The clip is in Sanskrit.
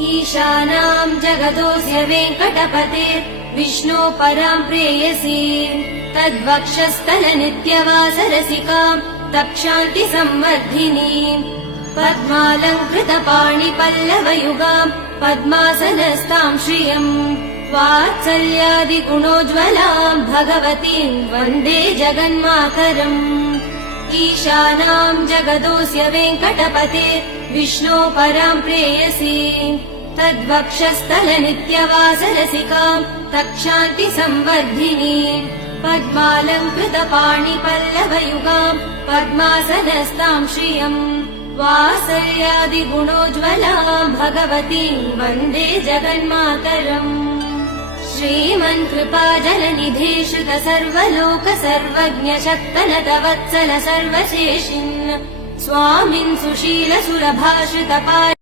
ईशानाम् जगतोऽस्य वेङ्कटपतेर् विष्णो पराम् प्रेयसीम् तद्वक्षस्थलनित्यवासरसिकाम् तक्षान्ति संवर्धिनीम् पद्मालङ्कृतपाणिपल्लवयुगाम् पद्मासनस्ताम् श्रियम् वात्सल्यादिगुणोज्ज्वलाम् भगवतीम् वन्दे जगन्मातरम् ईशानाम् जगतोऽस्य वेङ्कटपतेर् विष्णो पराम् प्रेयसीम् तद्वक्षस्थलनित्यवासरसिकाम् तक्षान्ति संवर्धिनीम् पद्मालङ्कृतपाणिपल्लवयुगाम् पद्मासनस्ताम् श्रियम् वात्सल्यादिगुणोज्ज्वलाम् भगवतीम् वन्दे जगन्मातरम् श्रीमन्कृपाजलनिधे श्रुत सर्वलोक सर्वज्ञ शक्तनत वत्सल सर्वशेषिन् स्वामिन् सुशील सुलभाश्रित